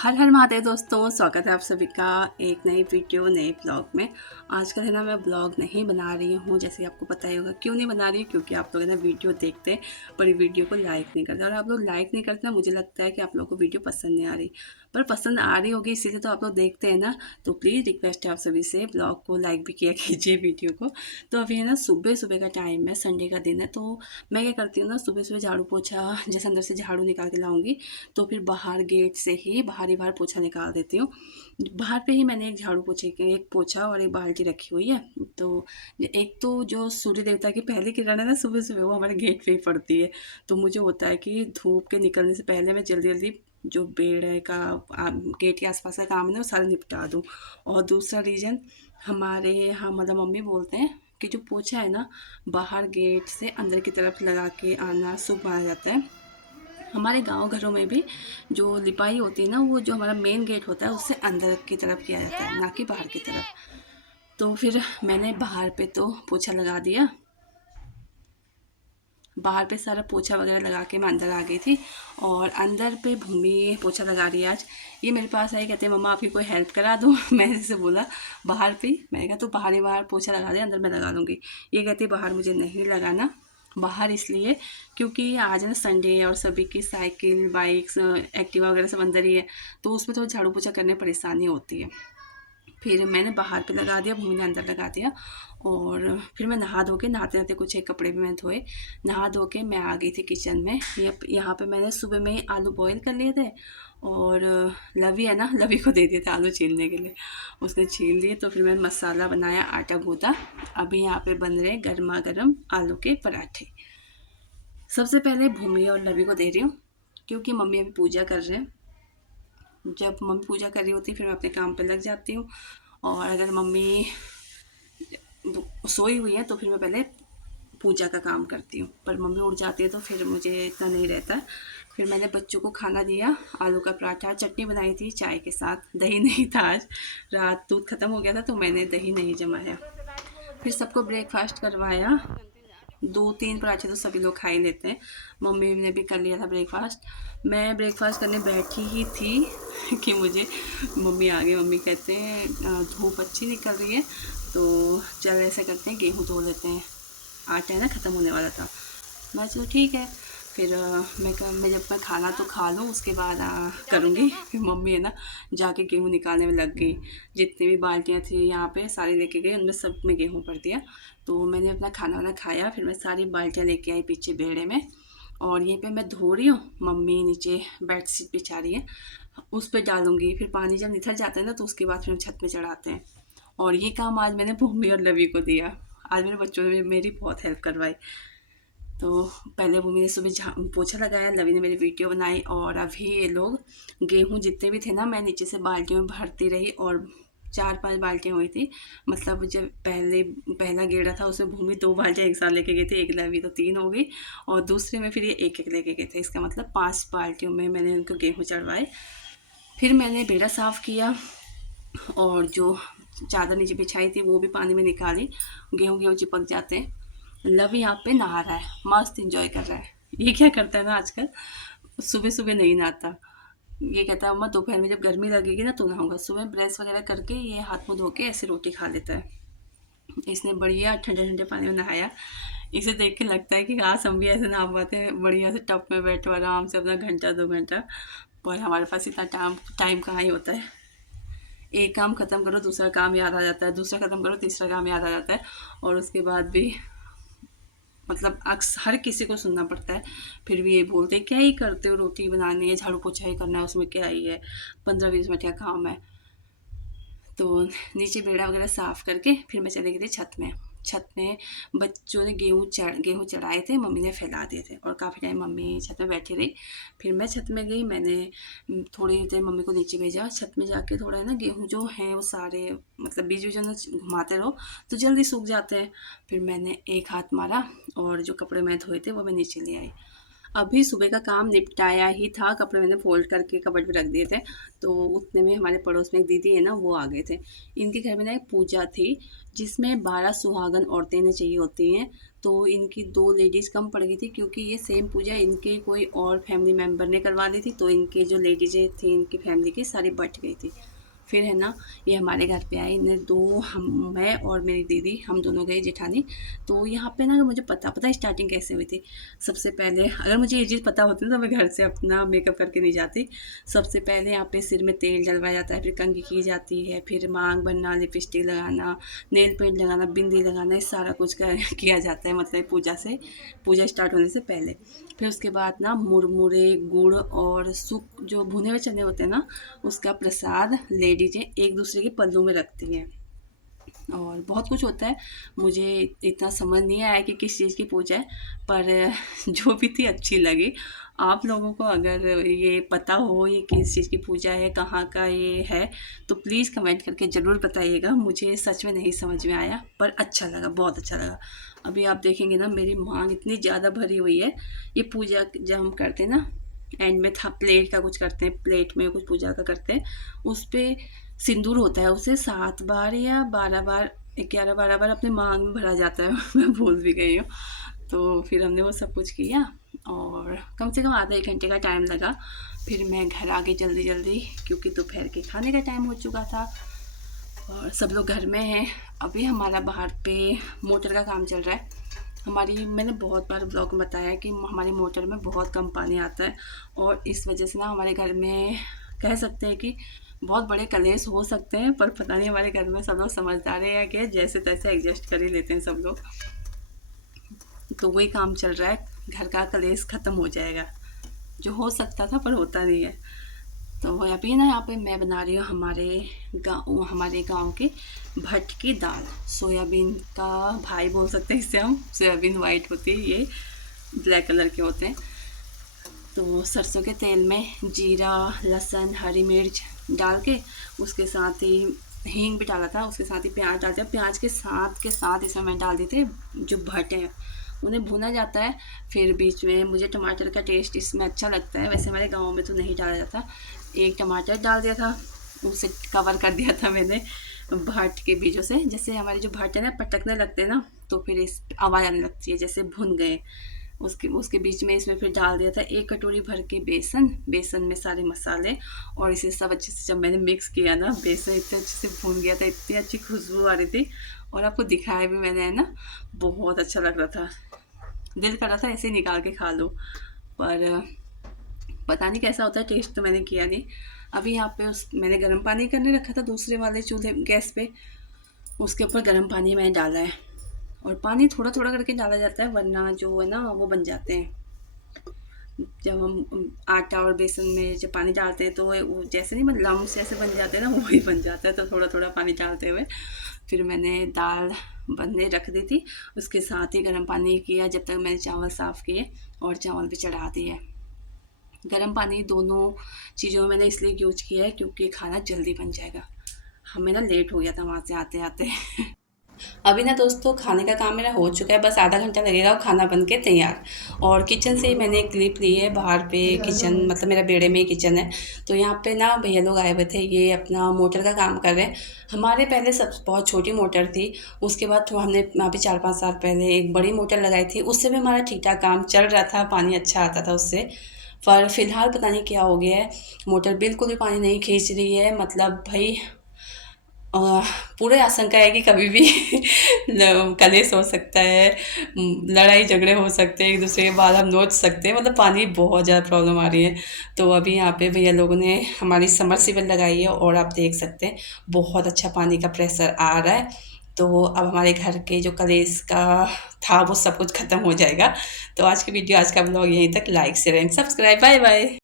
हर हर महादेव दोस्तों, स्वागत है आप सभी का एक नई वीडियो नए ब्लॉग में। आजकल है ना मैं ब्लॉग नहीं बना रही हूँ, जैसे आपको पता ही होगा। क्यों नहीं बना रही? क्योंकि आप लोग है ना वीडियो देखते पर वीडियो को लाइक नहीं करते, और आप लोग लाइक नहीं करते ना, मुझे लगता है कि आप लोगों को वीडियो पसंद नहीं आ रही। पर पसंद आ रही होगी, इसीलिए तो आप लोग देखते हैं ना। तो प्लीज़ रिक्वेस्ट है आप सभी से, ब्लॉग को लाइक भी किया कीजिए, वीडियो को। तो अभी है ना सुबह सुबह का टाइम है, संडे का दिन है। तो मैं क्या करती हूँ ना, सुबह सुबह झाड़ू पोछा, जैसे अंदर से झाड़ू निकाल के लाऊंगी तो फिर बाहर गेट से ही बाहर ही बाहर पोछा निकाल देती हूँ। बाहर पे ही मैंने एक झाड़ू पोछे के एक पोछा और एक बाल्टी रखी हुई है। तो एक तो जो सूर्य देवता की पहली किरण है ना सुबह सुबह, वो हमारे गेट पे ही पड़ती है। तो मुझे होता है कि धूप के निकलने से पहले मैं जल्दी जल्दी जो पेड़ है का गेट के आसपास का काम है वो सारा निपटा दूँ। और दूसरा रीज़न, हमारे यहाँ मतलब मम्मी बोलते हैं कि जो पोछा है ना, बाहर गेट से अंदर की तरफ लगा के आना शुभ माना जाता है। हमारे गांव घरों में भी जो लिपाई होती है ना, वो जो हमारा मेन गेट होता है उससे अंदर की तरफ किया जाता है, ना कि बाहर की तरफ। तो फिर मैंने बाहर पे तो पोछा लगा दिया, बाहर पे सारा पोछा वगैरह लगा के मैं अंदर आ गई थी। और अंदर पे भूमि पोछा लगा रही है आज। ये मेरे पास आई, कहते हैं मम्मा आपकी कोई हेल्प करा दूँ मैंने जैसे बोला बाहर पे, मैंने कहा तो बाहर ही बाहर पोछा लगा दे, अंदर मैं लगा लूँगी। ये कहती बाहर मुझे नहीं लगाना। बाहर इसलिए क्योंकि आज ना संडे है और सभी की साइकिल बाइक्स एक्टिवा वगैरह सब अंदर ही है, तो उसमें थोड़ा झाड़ू पोछा करने में परेशानी होती है। फिर मैंने बाहर पे लगा दिया, भूमि ने अंदर लगा दिया। और फिर मैं नहा धो के, नहाते नहाते कुछ एक कपड़े भी मैंने धोए, नहा धो के मैं आ गई थी किचन में। यहाँ पे मैंने सुबह में ही आलू बॉईल कर लिए थे, और लवी है ना, लवी को दे दिए थे आलू छीलने के लिए। उसने छील दिए, तो फिर मैंने मसाला बनाया, आटा गूँथा। अभी यहाँ पे बन रहे गर्मा गर्म आलू के पराठे। सबसे पहले भूमि और लवी को दे रही हूँ, क्योंकि मम्मी अभी पूजा कर रहे हैं। जब मम्मी पूजा कर रही होती है फिर मैं अपने काम पे लग जाती हूँ। और अगर मम्मी सोई हुई है तो फिर मैं पहले पूजा का काम करती हूँ, पर मम्मी उठ जाती है तो फिर मुझे इतना नहीं रहता है। फिर मैंने बच्चों को खाना दिया, आलू का पराठा, चटनी बनाई थी चाय के साथ, दही नहीं था आज, रात दूध ख़त्म हो गया था तो मैंने दही नहीं जमाया। फिर सबको ब्रेकफास्ट करवाया। 2-3 पराठे तो सभी लोग खा ही लेते हैं। मम्मी ने भी कर लिया था ब्रेकफास्ट। मैं ब्रेकफास्ट करने बैठी ही थी कि मुझे मम्मी आ गई। मम्मी कहते हैं धूप अच्छी निकल रही है तो चल ऐसा करते हैं गेहूँ धो लेते हैं, आटा है ना ख़त्म होने वाला था। मैं चलो ठीक है। फिर मैं जब मैं खाना तो खा लूँ उसके बाद करूँगी। फिर मम्मी है ना जाके गेहूँ निकालने में लग गई। जितनी भी बाल्टियाँ थी यहाँ पे सारी लेके गई, उनमें सब में गेहूँ भर दिया। तो मैंने अपना खाना वाना खाया, फिर मैं सारी बाल्टियाँ लेके आई पीछे बेड़े में। और यहीं पे मैं धो रही हूँ, मम्मी नीचे बेड शीट बिछा रही है, उस पर डालूँगी। फिर पानी जब निथर जाता है ना तो उसके बाद फिर हम छत में चढ़ाते हैं। और ये काम आज मैंने भूमि और लवी को दिया। आज मेरे बच्चों ने मेरी बहुत हेल्प करवाई। तो पहले भूमि ने सुबह पोछा लगाया, लवी ने मेरी वीडियो बनाई, और अभी ये लोग गेहूँ जितने भी थे ना मैं नीचे से बाल्टियों में भरती रही। और 4-5 बाल्टियाँ हुई थी, मतलब जब पहला गेड़ा था उसमें भूमि 2 बाल्टियाँ एक साथ लेके गई थी, एक लवी तो 3 हो गई, और दूसरे में फिर ये एक एक लेके गए थे। इसका मतलब 5 बाल्टियों में मैंने उनको गेहूँ चढ़वाए। फिर मैंने बेड़ा साफ़ किया, और जो चादर नीचे बिछाई थी वो भी पानी में निकाली, गेहूँ गेहूँ चिपक जाते हैं। लव यहाँ पे नहा रहा है, मस्त इंजॉय कर रहा है। ये क्या करता है ना आजकल, सुबह सुबह नहीं नहाता। ये कहता है मम्मा दोपहर में जब गर्मी लगेगी ना तो नहाऊंगा। सुबह ब्रश वगैरह करके ये हाथ मुँह धो के ऐसे रोटी खा लेता है। इसने बढ़िया ठंडे ठंडे पानी में नहाया। इसे देख के लगता है कि काश हम भी ऐसे नहा पाते हैं, बढ़िया से टब में बैठो आराम से अपना घंटा 2 घंटा। पर हमारे पास इतना टाइम टाइम कहाँ ही होता है। एक काम ख़त्म करो दूसरा काम याद आ जाता है, दूसरा ख़त्म करो तीसरा काम याद आ जाता है। और उसके बाद भी मतलब हर किसी को सुनना पड़ता है। फिर भी ये बोलते हैं क्या ही करते हो, रोटी बनानी है, झाड़ू पोछा ही करना है, उसमें क्या ही है, 15-20 मिनट का काम है। तो नीचे बेड़ा वगैरह साफ़ करके फिर मैं चली गई थी छत में। छत में बच्चों ने गेहूँ चढ़ाए थे, मम्मी ने फैला दिए थे, और काफ़ी टाइम मम्मी छत में बैठी रही। फिर मैं छत में गई, मैंने थोड़ी देर मम्मी को नीचे भेजा। छत में जाके थोड़ा है ना गेहूँ जो हैं वो सारे मतलब बीज बीज में घुमाते रहो तो जल्दी सूख जाते हैं। फिर मैंने एक हाथ मारा और जो कपड़े मैं धोए थे वो मैं नीचे ले आई। अभी सुबह का काम निपटाया ही था, कपड़े मैंने फ़ोल्ड करके कबर्ड में रख दिए थे, तो उतने में हमारे पड़ोस में एक दीदी है ना, वो आ गए थे। इनके घर में ना एक पूजा थी, जिसमें 12 सुहागन औरतें इन्हें चाहिए होती हैं, तो इनकी 2 लेडीज़ कम पड़ गई थी, क्योंकि ये सेम पूजा इनके कोई और फैमिली मेम्बर ने करवा ली थी, तो इनके जो लेडीज़ें थी इनकी फैमिली की सारी बँट गई थी। फिर है ना, ये हमारे घर पे आए, इन्हें 2 हम मैं और मेरी दीदी हम दोनों गए जेठानी। तो यहाँ पे ना मुझे पता है स्टार्टिंग कैसे हुई थी। सबसे पहले अगर मुझे ये चीज़ पता होती ना, तो मैं घर से अपना मेकअप करके नहीं जाती। सबसे पहले यहाँ पे सिर में तेल डलवाया जाता है, फिर कंघी की जाती है, फिर मांग बनना, लिपस्टिक लगाना, नेल पेंट लगाना, बिंदी लगाना, ये सारा कुछ किया जाता है, मतलब पूजा स्टार्ट होने से पहले। फिर उसके बाद ना मुरमुरे, गुड़ और सूख जो भुने हुए चने होते हैं ना, उसका प्रसाद लेडीज़ें एक दूसरे के पल्लू में रखती हैं। और बहुत कुछ होता है, मुझे इतना समझ नहीं आया कि किस चीज़ की पूजा है, पर जो भी थी अच्छी लगी। आप लोगों को अगर ये पता हो ये किस चीज़ की पूजा है, कहाँ का ये है, तो प्लीज़ कमेंट करके ज़रूर बताइएगा। मुझे सच में नहीं समझ में आया, पर अच्छा लगा, बहुत अच्छा लगा। अभी आप देखेंगे ना, मेरी मांग इतनी ज़्यादा भरी हुई है। ये पूजा जब हम करते हैं ना, एंड में था प्लेट का कुछ करते हैं, प्लेट में कुछ पूजा का करते हैं, उस पे सिंदूर होता है, उसे 7 बार या 12 बार, 11-12 बार अपने मांग में भरा जाता है। मैं भूल भी गई हूँ। तो फिर हमने वो सब कुछ किया, और कम से कम आधा 1 घंटे का टाइम लगा। फिर मैं घर आ गई जल्दी-जल्दी, क्योंकि दोपहर के खाने का टाइम हो चुका था और सब लोग घर में हैं। अभी हमारा बाहर पे मोटर का काम चल रहा है। मैंने बहुत बार ब्लॉग में बताया कि हमारी मोटर में बहुत कम पानी आता है, और इस वजह से ना हमारे घर में कह सकते हैं कि बहुत बड़े कलेश हो सकते हैं, पर पता नहीं हमारे घर में सब लोग समझदार हैं या क्या, जैसे तैसे एडजस्ट कर ही लेते हैं सब लोग। तो वही काम चल रहा है, घर का कलेश ख़त्म हो जाएगा, जो हो सकता था पर होता नहीं है। तो अभी ना यहाँ पे मैं बना रही हूँ हमारे गांव की भट की दाल, सोयाबीन का भाई बोल सकते हैं इसे हम। सोयाबीन वाइट होती है, ये ब्लैक कलर के होते हैं। तो सरसों के तेल में जीरा, लहसुन, हरी मिर्च डाल के, उसके साथ ही हींग भी डाला था, उसके साथ ही प्याज डालते हैं। प्याज के साथ इसमें मैं डाल दी थी जो भट हैं, उन्हें भुना जाता है। फिर बीच में मुझे टमाटर का टेस्ट इसमें अच्छा लगता है, वैसे हमारे गांव में तो नहीं डाला जाता। एक टमाटर डाल दिया था, उसे कवर कर दिया था मैंने भट के बीजों से। जैसे हमारे जो भट है ना पटकने लगते हैं ना, तो फिर इस आवाज़ आने लगती है जैसे भुन गए। उसके उसके बीच में इसमें फिर डाल दिया था 1 कटोरी भर के बेसन में सारे मसाले, और इसे सब अच्छे से जब मैंने मिक्स किया ना, बेसन इतने अच्छे से भून गया था, इतनी अच्छी खुशबू आ रही थी, और आपको दिखाया भी मैंने है ना, बहुत अच्छा लग रहा था। दिल कर रहा था ऐसे ही निकाल के खा लो, पर पता नहीं कैसा होता है, टेस्ट तो मैंने किया नहीं। अभी यहाँ पे मैंने गर्म पानी करने रखा था दूसरे वाले चूल्हे गैस पे, उसके ऊपर गर्म पानी मैंने डाला है, और पानी थोड़ा थोड़ा करके डाला जाता है, वरना जो है ना वो बन जाते हैं। जब हम आटा और बेसन में जब पानी डालते हैं, तो वो जैसे नहीं लम्स जैसे बन जाते हैं ना, वही बन जाता है। तो थोड़ा थोड़ा पानी डालते हुए फिर मैंने दाल बनने रख दी थी, उसके साथ ही गर्म पानी किया जब तक मैंने चावल साफ़ किए, और चावल भी चढ़ा दिए। गर्म पानी दोनों चीज़ों में मैंने इसलिए यूज किया है क्योंकि खाना जल्दी बन जाएगा। हमें ना लेट हो गया था वहाँ से आते आते। अभी ना दोस्तों खाने का काम मेरा हो चुका है, बस आधा घंटा लगेगा और खाना बन के तैयार। और किचन से ही मैंने एक क्लिप ली है, बाहर पे किचन मतलब मेरा बेड़े में ही किचन है। तो यहाँ पे ना भैया लोग आए हुए थे, ये अपना मोटर का काम कर रहे हैं। हमारे पहले सब बहुत छोटी मोटर थी, उसके बाद तो हमने अभी 4-5 साल पहले एक बड़ी मोटर लगाई थी, उससे भी हमारा ठीक ठाक काम चल रहा था, पानी अच्छा आता था उससे। पर फिलहाल पता नहीं क्या हो गया है, मोटर बिल्कुल भी पानी नहीं खींच रही है। मतलब भाई पूरे आशंका है कि कभी भी कलेश हो सकता है, लड़ाई झगड़े हो सकते हैं, एक दूसरे के बाल हम नोच सकते हैं, मतलब पानी बहुत ज़्यादा प्रॉब्लम आ रही है। तो अभी यहाँ पे भैया लोगों ने हमारी समरसीबल लगाई है, और आप देख सकते हैं बहुत अच्छा पानी का प्रेशर आ रहा है। तो अब हमारे घर के जो कलेश का था वो सब कुछ ख़त्म हो जाएगा। तो आज की वीडियो, आज का ब्लॉग यहीं तक। Like share and subscribe, bye bye.